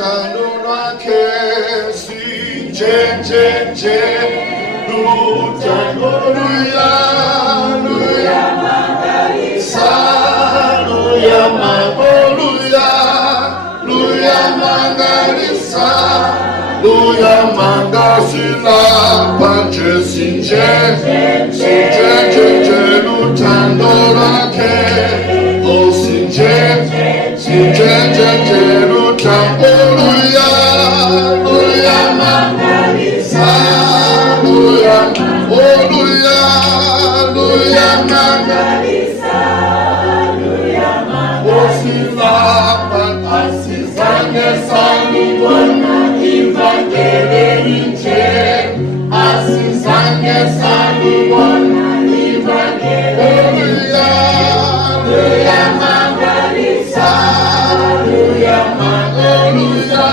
lutando lwake sinjenjenje lutando luya luya magalisa luya magoluya luya magalisa luya magasila panche sinjenjenje lutando lwake oh sinjenjenje lutando luya luya magalisa luya oh luya luya magalisa luya magasila asizange salibona ivangelinje asizange salibona ivangelinje luya magalisa luya magoluya